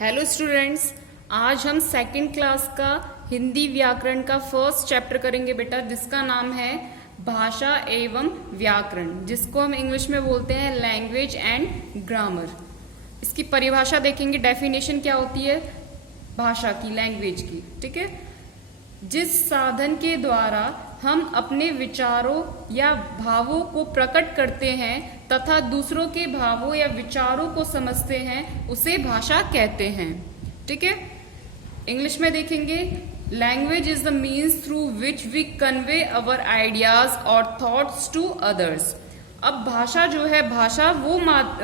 Hello students, आज हम second class का हिंदी व्याकरण का फर्स्ट चैप्टर करेंगे बेटा, जिसका नाम है भाषा एवं व्याकरण, जिसको हम इंग्लिश में बोलते हैं लैंग्वेज एंड ग्रामर। इसकी परिभाषा देखेंगे, डेफिनेशन क्या होती है भाषा की, लैंग्वेज की। ठीक है, जिस साधन के द्वारा हम अपने विचारों या भावों को प्रकट करते हैं तथा दूसरों के भावों या विचारों को समझते हैं, उसे भाषा कहते हैं। ठीक है, इंग्लिश में देखेंगे, language is the means through which we convey our ideas और थॉट्स टू अदर्स। अब भाषा जो है, भाषा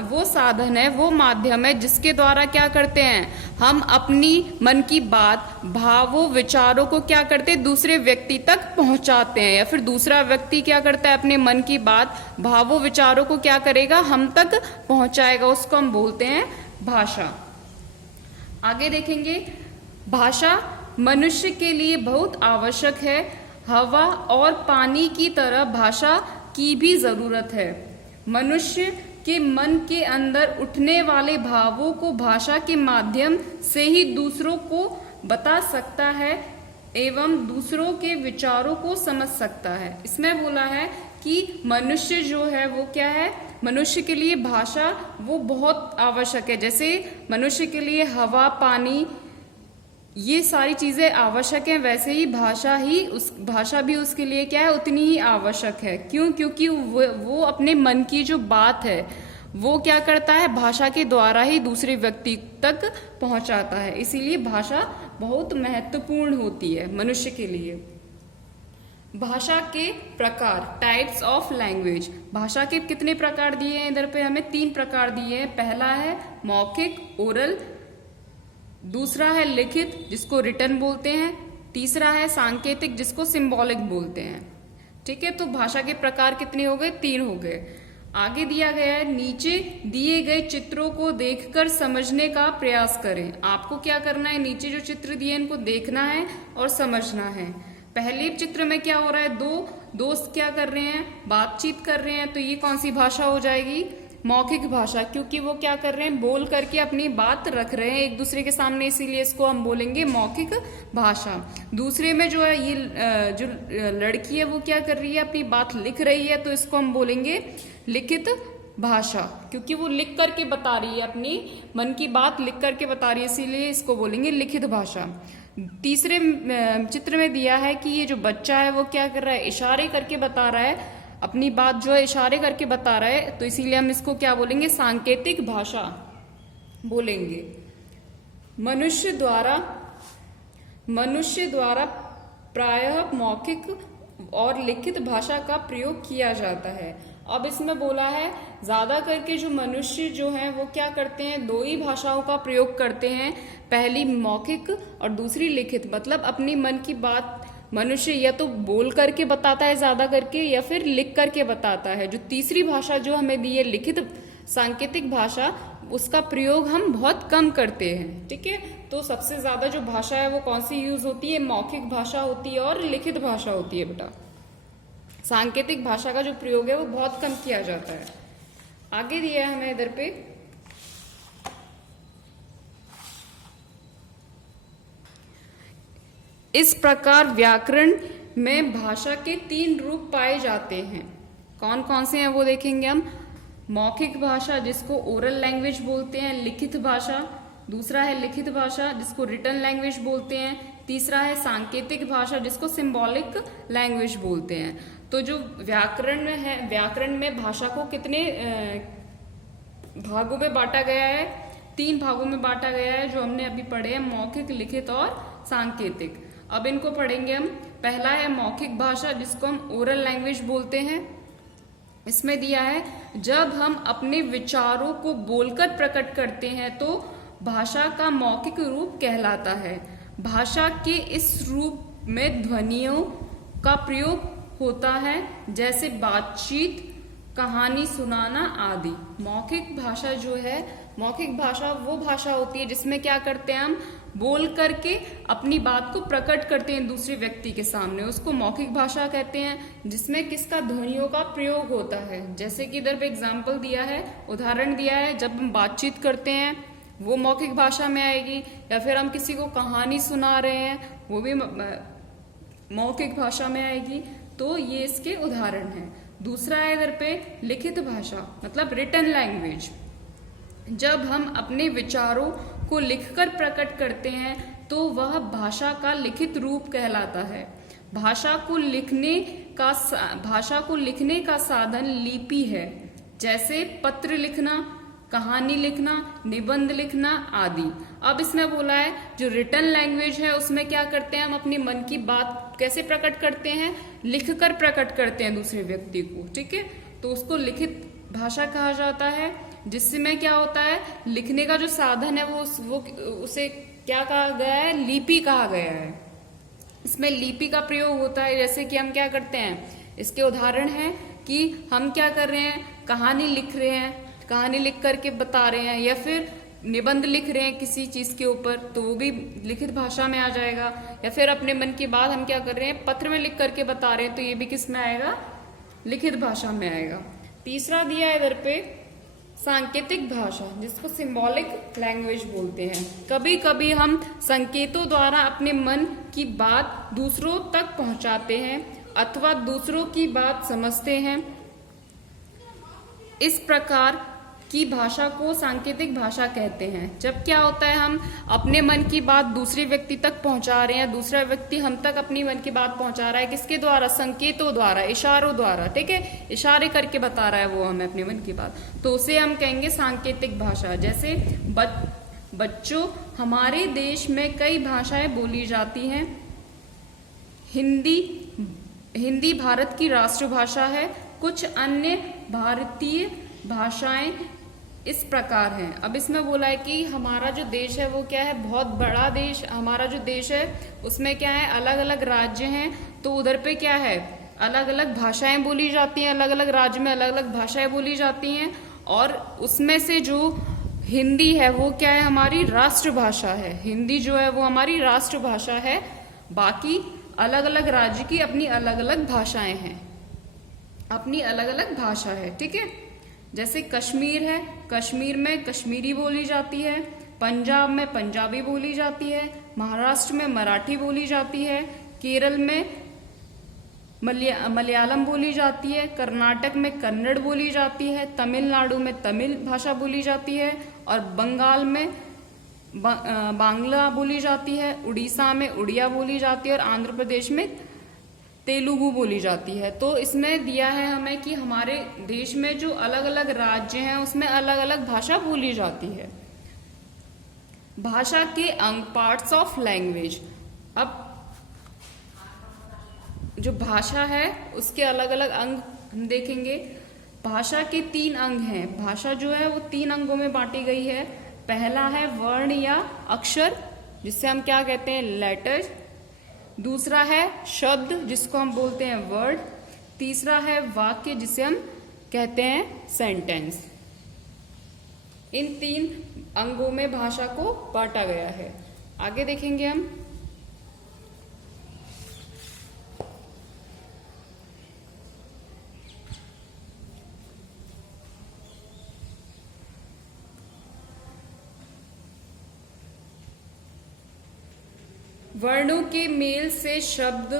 वो साधन है, वो माध्यम है जिसके द्वारा क्या करते हैं, हम अपनी मन की बात, भावों, विचारों को क्या करते हैं, दूसरे व्यक्ति तक पहुंचाते हैं, या फिर दूसरा व्यक्ति क्या करता है, अपने मन की बात, भावों, विचारों को क्या करेगा, हम तक पहुंचाएगा। उसको हम बोलते हैं भाषा। आगे देखेंगे, भाषा मनुष्य के लिए बहुत आवश्यक है। हवा और पानी की तरह भाषा की भी जरूरत है। मनुष्य के मन के अंदर उठने वाले भावों को भाषा के माध्यम से ही दूसरों को बता सकता है एवं दूसरों के विचारों को समझ सकता है। इसमें बोला है कि मनुष्य जो है वो क्या है, मनुष्य के लिए भाषा वो बहुत आवश्यक है। जैसे मनुष्य के लिए हवा, पानी, ये सारी चीजें आवश्यक हैं, वैसे ही भाषा भी उसके लिए क्या है, उतनी ही आवश्यक है। क्यों? क्योंकि वो अपने मन की जो बात है वो क्या करता है, भाषा के द्वारा ही दूसरे व्यक्ति तक पहुंचाता है। इसीलिए भाषा बहुत महत्वपूर्ण होती है मनुष्य के लिए। भाषा के प्रकार, टाइप्स ऑफ लैंग्वेज। भाषा के कितने प्रकार दिए हैं इधर पे, हमें 3 प्रकार दिए हैं। पहला है मौखिक, ओरल। दूसरा है लिखित, जिसको रिटन बोलते हैं। तीसरा है सांकेतिक, जिसको सिंबॉलिक बोलते हैं। ठीक है, तो भाषा के प्रकार कितने हो गए, 3 हो गए। आगे दिया गया है, नीचे दिए गए चित्रों को देखकर समझने का प्रयास करें। आपको क्या करना है, नीचे जो चित्र दिए इनको देखना है और समझना है। पहले चित्र में क्या हो रहा है, 2 दोस्त क्या कर रहे हैं, बातचीत कर रहे हैं, तो ये कौन सी भाषा हो जाएगी, मौखिक भाषा, क्योंकि वो क्या कर रहे हैं, बोल करके अपनी बात रख रहे हैं एक दूसरे के सामने, इसीलिए इसको हम बोलेंगे मौखिक भाषा। दूसरे में जो है, ये जो लड़की है वो क्या कर रही है, अपनी बात लिख रही है, तो इसको हम बोलेंगे लिखित भाषा, क्योंकि वो लिख करके बता रही है, अपनी मन की बात लिख करके बता रही है, इसीलिए इसको बोलेंगे लिखित भाषा। तीसरे चित्र में दिया है कि ये जो बच्चा है वो क्या कर रहा है, इशारे करके बता रहा है, अपनी बात जो है इशारे करके बता रहा है, तो इसीलिए हम इसको क्या बोलेंगे, सांकेतिक भाषा बोलेंगे। मनुष्य द्वारा प्रायः मौखिक और लिखित भाषा का प्रयोग किया जाता है। अब इसमें बोला है, ज्यादा करके जो मनुष्य जो है वो क्या करते हैं, 2 ही भाषाओं का प्रयोग करते हैं, पहली मौखिक और दूसरी लिखित। मतलब अपनी मन की बात मनुष्य या तो बोल करके बताता है ज्यादा करके, या फिर लिख करके बताता है। जो तीसरी भाषा जो हमें दी है, लिखित सांकेतिक भाषा, उसका प्रयोग हम बहुत कम करते हैं। ठीक है, तो सबसे ज्यादा जो भाषा है वो कौन सी यूज होती है, मौखिक भाषा होती है और लिखित भाषा होती है बेटा। सांकेतिक भाषा का जो प्रयोग है वो बहुत कम किया जाता है। आगे दिया है हमें इधर पे, इस प्रकार व्याकरण में भाषा के 3 रूप पाए जाते हैं। कौन कौन से हैं वो देखेंगे हम। मौखिक भाषा, जिसको ओरल लैंग्वेज बोलते हैं। लिखित भाषा, दूसरा है लिखित भाषा, जिसको रिटन लैंग्वेज बोलते हैं। तीसरा है सांकेतिक भाषा, जिसको सिंबॉलिक लैंग्वेज बोलते हैं। तो जो व्याकरण में है, व्याकरण में भाषा को कितने भागों में बांटा गया है, 3 भागों में बांटा गया है, जो हमने अभी पढ़े हैं, मौखिक, लिखित और सांकेतिक। अब इनको पढ़ेंगे हम। पहला है मौखिक भाषा, जिसको हम ओरल लैंग्वेज बोलते हैं। इसमें दिया है, जब हम अपने विचारों को बोलकर प्रकट करते हैं तो भाषा का मौखिक रूप कहलाता है। भाषा के इस रूप में ध्वनियों का प्रयोग होता है, जैसे बातचीत, कहानी सुनाना आदि। मौखिक भाषा जो है, मौखिक भाषा वो भाषा होती है जिसमें क्या करते हैं, हम बोल करके अपनी बात को प्रकट करते हैं दूसरे व्यक्ति के सामने, उसको मौखिक भाषा कहते हैं। जिसमें किसका, ध्वनियों का प्रयोग होता है। जैसे कि इधर पे एग्जाम्पल दिया है, उदाहरण दिया है, जब हम बातचीत करते हैं वो मौखिक भाषा में आएगी, या फिर हम किसी को कहानी सुना रहे हैं वो भी मौखिक भाषा में आएगी। तो ये इसके उदाहरण हैं। दूसरा है इधर पे लिखित भाषा, मतलब रिटन लैंग्वेज। जब हम अपने विचारों को लिखकर प्रकट करते हैं तो वह भाषा का लिखित रूप कहलाता है। भाषा को लिखने का साधन लिपि है, जैसे पत्र लिखना, कहानी लिखना, निबंध लिखना आदि। अब इसमें बोला है जो रिटन लैंग्वेज है उसमें क्या करते हैं, हम अपनी मन की बात कैसे प्रकट करते हैं, लिखकर प्रकट करते हैं दूसरे व्यक्ति को, ठीक है। तो उसको लिखित भाषा कहा जाता है, जिसमें क्या होता है, लिखने का जो साधन है वो उसे क्या कहा गया है, लिपि कहा गया है। इसमें लिपि का प्रयोग होता है, जैसे कि हम क्या करते हैं, इसके उदाहरण है कि हम क्या कर रहे हैं, कहानी लिख रहे हैं, कहानी लिख करके बता रहे हैं, या फिर निबंध लिख रहे हैं किसी चीज के ऊपर, तो वो भी लिखित भाषा में आ जाएगा। या फिर अपने मन की बात हम क्या कर रहे हैं, पत्र में लिख करके बता रहे हैं, तो ये भी किस में आएगा, लिखित भाषा में आएगा। तीसरा दिया है इधर पे सांकेतिक भाषा, जिसको सिंबॉलिक लैंग्वेज बोलते हैं। कभी कभी हम संकेतों द्वारा अपने मन की बात दूसरों तक पहुंचाते हैं अथवा दूसरों की बात समझते हैं। इस प्रकार की भाषा को सांकेतिक भाषा कहते हैं। जब क्या होता है, हम अपने मन की बात दूसरे व्यक्ति तक पहुंचा रहे हैं, दूसरा व्यक्ति हम तक अपनी मन की बात पहुंचा रहा है, किसके द्वारा, संकेतों द्वारा, इशारों द्वारा, ठीक है, इशारे करके बता रहा है वो हमें अपने मन की बात, तो उसे हम कहेंगे सांकेतिक भाषा। जैसे बच्चों, हमारे देश में कई भाषाएं बोली जाती हैं। हिंदी भारत की राष्ट्रभाषा है। कुछ अन्य भारतीय भाषाएं इस प्रकार हैं। अब इसमें बोला है कि हमारा जो देश है वो क्या है, बहुत बड़ा देश। हमारा जो देश है उसमें क्या है, अलग अलग राज्य हैं, तो उधर पे क्या है, अलग अलग भाषाएं बोली जाती हैं, अलग अलग राज्य में अलग अलग भाषाएं बोली जाती हैं। और उसमें से जो हिंदी है वो क्या है, हमारी राष्ट्रभाषा है। हिंदी जो है वो हमारी राष्ट्रभाषा है। बाकी अलग अलग राज्य की अपनी अलग अलग भाषाएं हैं, अपनी अलग अलग भाषा है, ठीक है। जैसे कश्मीर है, कश्मीर में कश्मीरी बोली जाती है, पंजाब में पंजाबी बोली जाती है, महाराष्ट्र में मराठी बोली जाती है, केरल में मलयालम बोली जाती है, कर्नाटक में कन्नड़ बोली जाती है, तमिलनाडु में तमिल भाषा बोली जाती है, और बंगाल में बांग्ला बोली जाती है, उड़ीसा में उड़िया बोली जाती है, और आंध्र प्रदेश में तेलुगु बोली जाती है। तो इसमें दिया है हमें कि हमारे देश में जो अलग अलग राज्य हैं उसमें अलग अलग भाषा बोली जाती है। भाषा के अंग, पार्ट्स ऑफ लैंग्वेज। अब जो भाषा है उसके अलग अलग अंग हम देखेंगे। भाषा के 3 अंग हैं। भाषा जो है वो 3 अंगों में बांटी गई है। पहला है वर्ण या अक्षर, जिससे हम क्या कहते हैं, लेटर्स। दूसरा है शब्द, जिसको हम बोलते हैं वर्ड। तीसरा है वाक्य, जिसे हम कहते हैं सेंटेंस। इन 3 अंगों में भाषा को बांटा गया है। आगे देखेंगे हम। वर्णों के मेल से शब्द,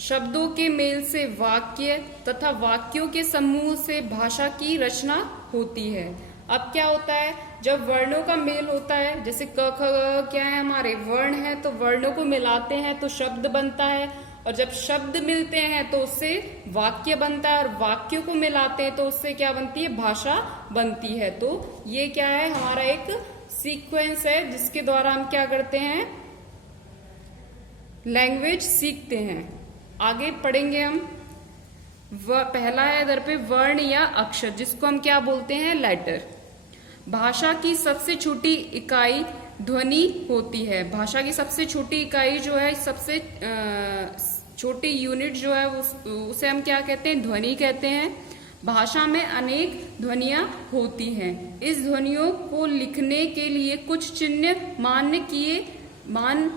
शब्दों के मेल से वाक्य तथा वाक्यों के समूह से भाषा की रचना होती है। अब क्या होता है, जब वर्णों का मेल होता है, जैसे क ख क्या है, हमारे वर्ण है, तो वर्णों को मिलाते हैं तो शब्द बनता है, और जब शब्द मिलते हैं तो उससे वाक्य बनता है, और वाक्यों को मिलाते हैं तो उससे क्या बनती है, भाषा बनती है। तो ये क्या है, हमारा एक सीक्वेंस है जिसके द्वारा हम क्या करते हैं, लैंग्वेज सीखते हैं। आगे पढ़ेंगे हम। पहला है इधर पे वर्ण या अक्षर, जिसको हम क्या बोलते हैं, लेटर। भाषा की सबसे छोटी इकाई ध्वनि होती है। भाषा की सबसे छोटी इकाई जो है, सबसे छोटी यूनिट जो है उसे हम क्या कहते हैं, ध्वनि कहते हैं। भाषा में अनेक ध्वनियां होती हैं। इस ध्वनियों को लिखने के लिए कुछ चिन्ह मान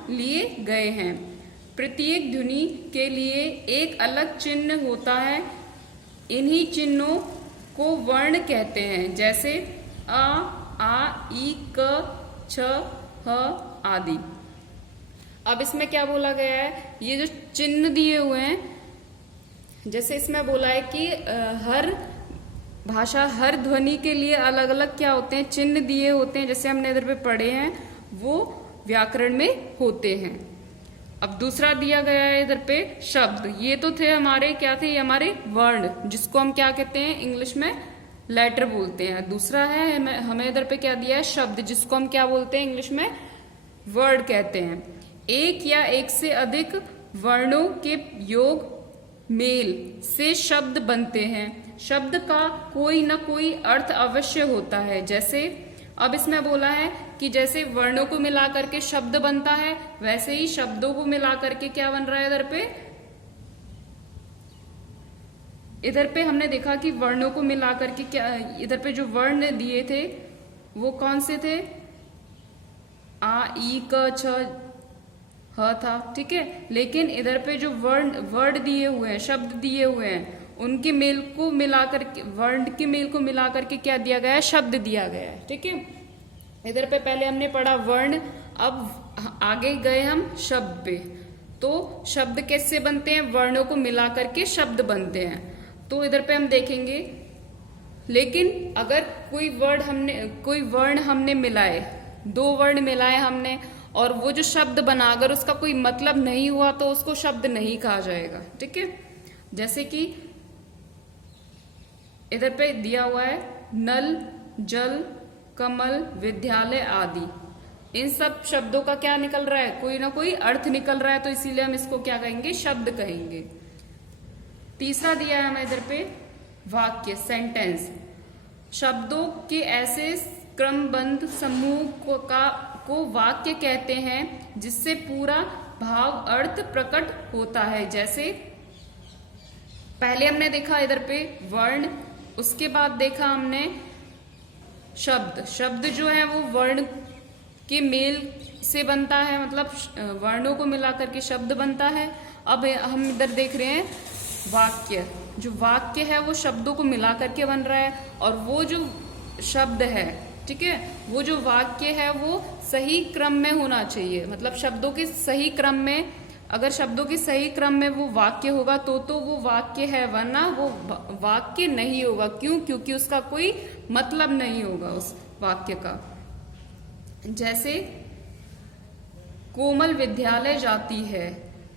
लिए गए हैं। प्रत्येक ध्वनि के लिए एक अलग चिन्ह होता है। इन्हीं चिन्हों को वर्ण कहते हैं, जैसे अ, आ, ई, क, छ, ह आदि। अब इसमें क्या बोला गया है, ये जो चिन्ह दिए हुए हैं, जैसे इसमें बोला है कि हर भाषा, हर ध्वनि के लिए अलग अलग क्या होते हैं, चिन्ह दिए होते हैं, जैसे हमने इधर पे पढ़े हैं, वो व्याकरण में होते हैं। अब दूसरा दिया गया है इधर पे शब्द। ये तो थे हमारे, क्या थे, ये हमारे वर्ण, जिसको हम क्या कहते हैं इंग्लिश में लेटर बोलते हैं। दूसरा है हमें इधर पे क्या दिया है, शब्द, जिसको हम क्या बोलते हैं इंग्लिश में वर्ड कहते हैं। एक या एक से अधिक वर्णों के योग मेल से शब्द बनते हैं। शब्द का कोई ना कोई अर्थ अवश्य होता है। जैसे अब इसमें बोला है कि जैसे वर्णों को मिला करके शब्द बनता है, वैसे ही शब्दों को मिला करके क्या बन रहा है इधर पे हमने देखा कि वर्णों को मिला करके क्या, इधर पे जो वर्ण दिए थे वो कौन से थे, आ, ई, क, छ, ह था, ठीक है। लेकिन इधर पे जो वर्ड दिए हुए हैं, शब्द दिए हुए हैं, उनके मेल को मिलाकर के, वर्ण के मेल को मिलाकर के क्या दिया गया है, शब्द दिया गया है, ठीक है। इधर पे पहले हमने पढ़ा वर्ण, अब आगे गए हम शब्द पे। तो शब्द कैसे बनते हैं, वर्णों को मिलाकर के शब्द बनते हैं। तो इधर पे हम देखेंगे, लेकिन अगर कोई वर्ण हमने मिलाए, दो वर्ण मिलाए हमने, और वो जो शब्द बना, अगर उसका कोई मतलब नहीं हुआ तो उसको शब्द नहीं कहा जाएगा, ठीक है। जैसे कि इधर पे दिया हुआ है नल, जल, कमल, विद्यालय आदि। इन सब शब्दों का क्या निकल रहा है, कोई ना कोई अर्थ निकल रहा है, तो इसीलिए हम इसको क्या कहेंगे, शब्द कहेंगे। तीसरा दिया है हमें इधर पे वाक्य, सेंटेंस। शब्दों के ऐसे क्रमबद्ध समूह को वाक्य कहते हैं जिससे पूरा भाव अर्थ प्रकट होता है। जैसे पहले हमने देखा इधर पे वर्ण, उसके बाद देखा हमने शब्द। शब्द जो है वो वर्ण के मेल से बनता है, मतलब वर्णों को मिलाकर के शब्द बनता है। अब हम इधर देख रहे हैं वाक्य। जो वाक्य है वो शब्दों को मिला करके बन रहा है, और वो जो शब्द है, ठीक है, वो जो वाक्य है वो सही क्रम में होना चाहिए, मतलब शब्दों के सही क्रम में। अगर शब्दों के सही क्रम में वो वाक्य होगा तो वो वाक्य है, वरना वो वाक्य नहीं होगा। क्यों? क्योंकि उसका कोई मतलब नहीं होगा उस वाक्य का। जैसे कोमल विद्यालय जाती है,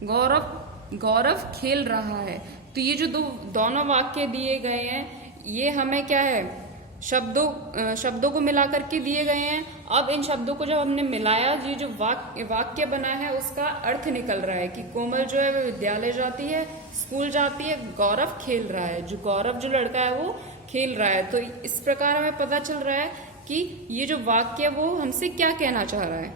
गौरव खेल रहा है। तो ये जो दोनों वाक्य दिए गए हैं, ये हमें क्या है, शब्दों को मिला करके दिए गए हैं। अब इन शब्दों को जब हमने मिलाया, ये जो वाक्य बना है उसका अर्थ निकल रहा है कि कोमल जो है वो विद्यालय जाती है, स्कूल जाती है, गौरव खेल रहा है। जो गौरव जो लड़का है वो खेल रहा है। तो इस प्रकार हमें पता चल रहा है कि ये जो वाक्य वो हमसे क्या कहना चाह रहा है,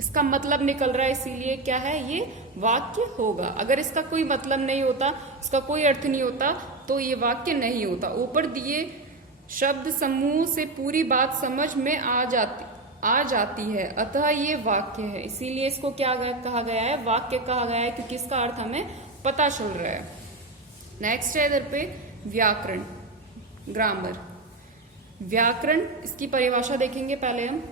इसका मतलब निकल रहा है, इसीलिए क्या है, ये वाक्य होगा। अगर इसका कोई मतलब नहीं होता, इसका कोई अर्थ नहीं होता, तो ये वाक्य नहीं होता। ऊपर दिए शब्द समूह से पूरी बात समझ में आ जाती है, अतः ये वाक्य है। इसीलिए इसको क्या कहा गया है, वाक्य कहा गया है, क्योंकि इसका अर्थ हमें पता चल रहा है। नेक्स्ट है इधर पे व्याकरण, ग्रामर। व्याकरण, इसकी परिभाषा देखेंगे पहले हम।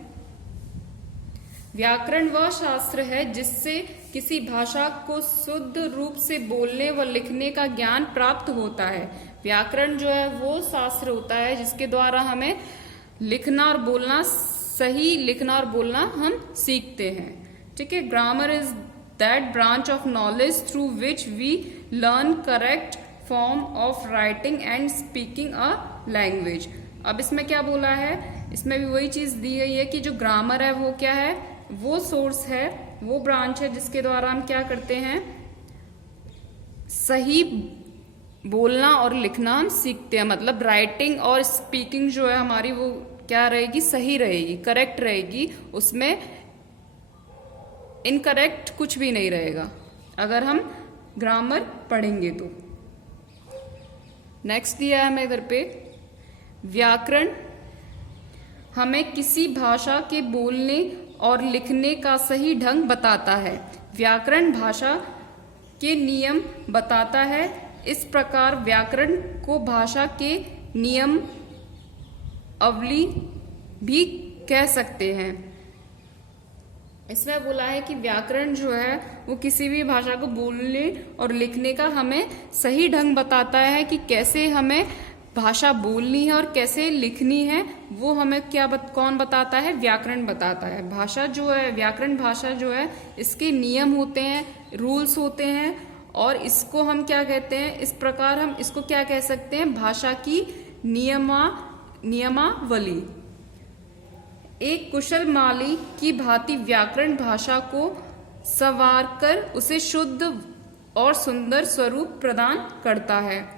व्याकरण वह शास्त्र है जिससे किसी भाषा को शुद्ध रूप से बोलने व लिखने का ज्ञान प्राप्त होता है। व्याकरण जो है वो शास्त्र होता है जिसके द्वारा हमें लिखना और बोलना, सही लिखना और बोलना हम सीखते हैं, ठीक है। Grammar is that branch of knowledge through which we learn correct form of writing and speaking a language. अब इसमें क्या बोला है, इसमें भी वही चीज दी गई है कि जो ग्रामर है वो क्या है, वो सोर्स है, वो ब्रांच है जिसके द्वारा हम क्या करते हैं, सही बोलना और लिखना हम सीखते हैं। मतलब राइटिंग और स्पीकिंग जो है हमारी वो क्या रहेगी, सही रहेगी, करेक्ट रहेगी, उसमें इनकरेक्ट कुछ भी नहीं रहेगा अगर हम ग्रामर पढ़ेंगे तो। नेक्स्ट दिया है हमें इधर पे व्याकरण हमें किसी भाषा के बोलने और लिखने का सही ढंग बताता है। व्याकरण भाषा के नियम बताता है। इस प्रकार व्याकरण को भाषा के नियम अवली भी कह सकते हैं। इसमें बोला है कि व्याकरण जो है वो किसी भी भाषा को बोलने और लिखने का हमें सही ढंग बताता है कि कैसे हमें भाषा बोलनी है और कैसे लिखनी है। वो हमें कौन बताता है? व्याकरण बताता है। भाषा जो है, व्याकरण भाषा जो है, इसके नियम होते हैं, रूल्स होते हैं, और इसको हम क्या कहते हैं? इस प्रकार हम इसको क्या कह सकते हैं? भाषा की नियमावली। एक कुशल माली की भांति व्याकरण भाषा को संवार कर उसे शुद्ध और सुंदर स्वरूप प्रदान करता है।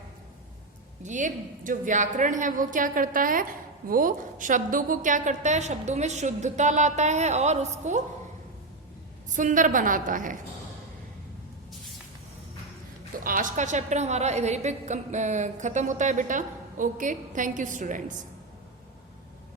ये जो व्याकरण है वो क्या करता है? वो शब्दों को क्या करता है? शब्दों में शुद्धता लाता है और उसको सुंदर बनाता है। तो आज का चैप्टर हमारा इधर ही पे खत्म होता है बेटा। Okay, thank you students.